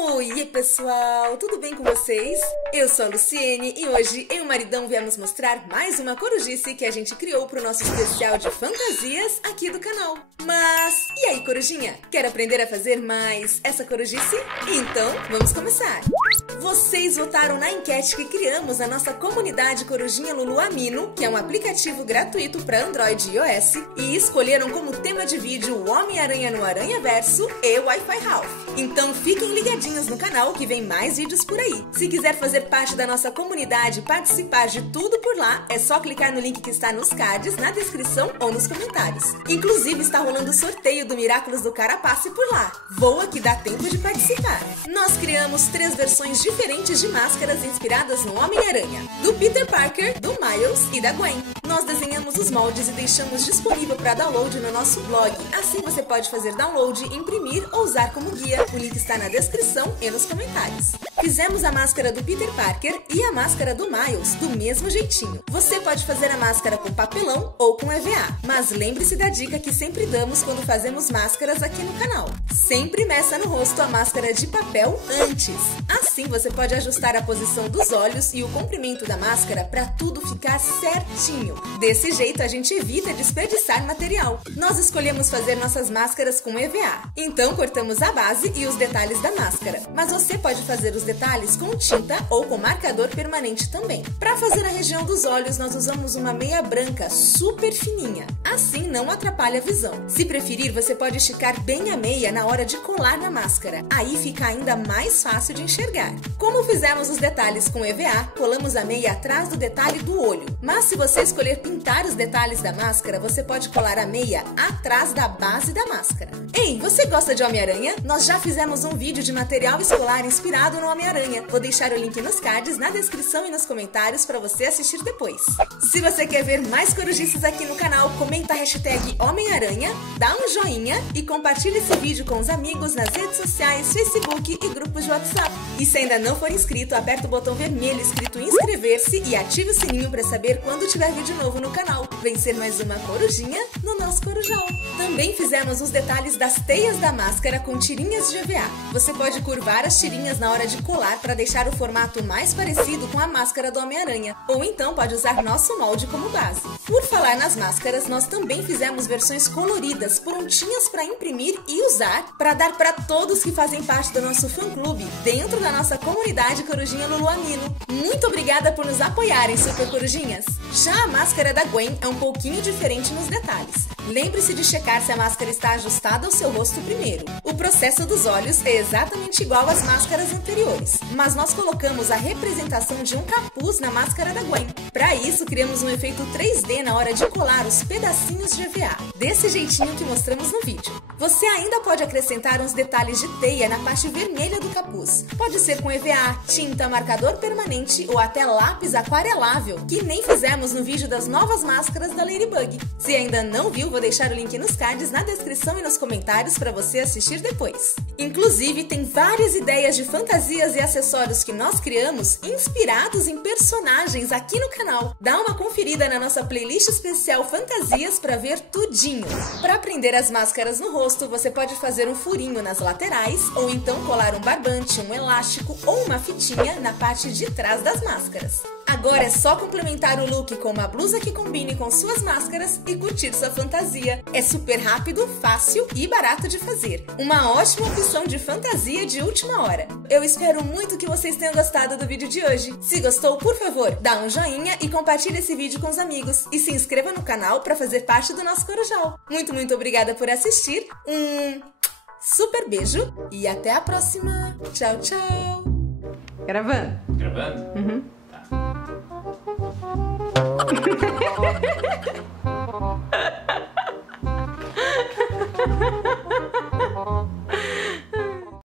Oiê pessoal, tudo bem com vocês? Eu sou a Luciene e hoje eu e o maridão viemos mostrar mais uma corujice que a gente criou pro nosso especial de fantasias aqui do canal. Mas, e aí corujinha? Quer aprender a fazer mais essa corujice? Então, vamos começar! Vocês votaram na enquete que criamos na nossa comunidade Corujinha Lulu Amino, que é um aplicativo gratuito para Android e iOS, e escolheram como tema de vídeo o Homem-Aranha no Aranhaverso e Wi-Fi Ralph. Então fiquem ligadinhos no canal que vem mais vídeos por aí. Se quiser fazer parte da nossa comunidade e participar de tudo por lá, é só clicar no link que está nos cards, na descrição ou nos comentários. Inclusive está rolando o sorteio do Miraculous do Carapace por lá. Voa que dá tempo de participar. Nós criamos 3 versões diferentes de máscaras inspiradas no Homem-Aranha, do Peter Parker, do Miles e da Gwen. Nós desenhamos os moldes e deixamos disponível para download no nosso blog. Assim você pode fazer download, imprimir ou usar como guia. O link está na descrição e nos comentários. Fizemos a máscara do Peter Parker e a máscara do Miles do mesmo jeitinho. Você pode fazer a máscara com papelão ou com EVA, mas lembre-se da dica que sempre damos quando fazemos máscaras aqui no canal. Sempre meça no rosto a máscara de papel antes. Assim você pode ajustar a posição dos olhos e o comprimento da máscara para tudo ficar certinho. Desse jeito a gente evita desperdiçar material. Nós escolhemos fazer nossas máscaras com EVA. Então cortamos a base e os detalhes da máscara. Mas você pode fazer os detalhes com tinta ou com marcador permanente também. Para fazer a região dos olhos, nós usamos uma meia branca super fininha. Assim não atrapalha a visão. Se preferir, você pode esticar bem a meia na hora de colar na máscara. Aí fica ainda mais fácil de enxergar. Como fizemos os detalhes com EVA, colamos a meia atrás do detalhe do olho. Mas se você escolher pintar os detalhes da máscara, você pode colar a meia atrás da base da máscara. Ei, você gosta de Homem-Aranha? Nós já fizemos um vídeo de material escolar inspirado no Homem-Aranha. Vou deixar o link nos cards, na descrição e nos comentários para você assistir depois. Se você quer ver mais corujices aqui no canal, comenta a hashtag Homem-Aranha, dá um joinha e compartilha esse vídeo com os amigos nas redes sociais, Facebook e grupos de WhatsApp. E se ainda não for inscrito, aperta o botão vermelho escrito inscrever-se e ative o sininho para saber quando tiver vídeo novo no canal. Vem ser mais uma corujinha no nosso corujal. Também fizemos os detalhes das teias da máscara com tirinhas de EVA. Você pode curvar as tirinhas na hora de colar para deixar o formato mais parecido com a máscara do Homem-Aranha, ou então pode usar nosso molde como base. Por falar nas máscaras, nós também fizemos versões coloridas, prontinhas para imprimir e usar, para dar para todos que fazem parte do nosso fã-clube, dentro da nossa comunidade Corujinha Lulu Amino. Muito obrigada por nos apoiarem, super corujinhas! Já a máscara da Gwen é um pouquinho diferente nos detalhes. Lembre-se de checar se a máscara está ajustada ao seu rosto primeiro. O processo dos olhos é exatamente igual às máscaras anteriores, mas nós colocamos a representação de um capuz na máscara da Gwen. Para isso, criamos um efeito 3D na hora de colar os pedacinhos de EVA, desse jeitinho que mostramos no vídeo. Você ainda pode acrescentar uns detalhes de teia na parte vermelha do capuz. Pode ser com EVA, tinta, marcador permanente ou até lápis aquarelável, que nem fizemos no vídeo das novas máscaras da Ladybug. Se ainda não viu, vou deixar o link nos cards, na descrição e nos comentários para você assistir depois. Inclusive, tem várias ideias de fantasias e acessórios que nós criamos inspirados em personagens aqui no canal. Dá uma conferida na nossa playlist especial Fantasias para ver tudinho. Para prender as máscaras no rosto, você pode fazer um furinho nas laterais ou então colar um barbante, um elástico ou uma fitinha na parte de trás das máscaras. Agora é só complementar o look com uma blusa que combine com suas máscaras e curtir sua fantasia. É super rápido, fácil e barato de fazer. Uma ótima opção de fantasia de última hora. Eu espero muito que vocês tenham gostado do vídeo de hoje. Se gostou, por favor, dá um joinha e compartilhe esse vídeo com os amigos. E se inscreva no canal para fazer parte do nosso corujal. Muito obrigada por assistir. Um super beijo e até a próxima. Tchau, tchau. Gravando? Gravando? Uhum. Tá.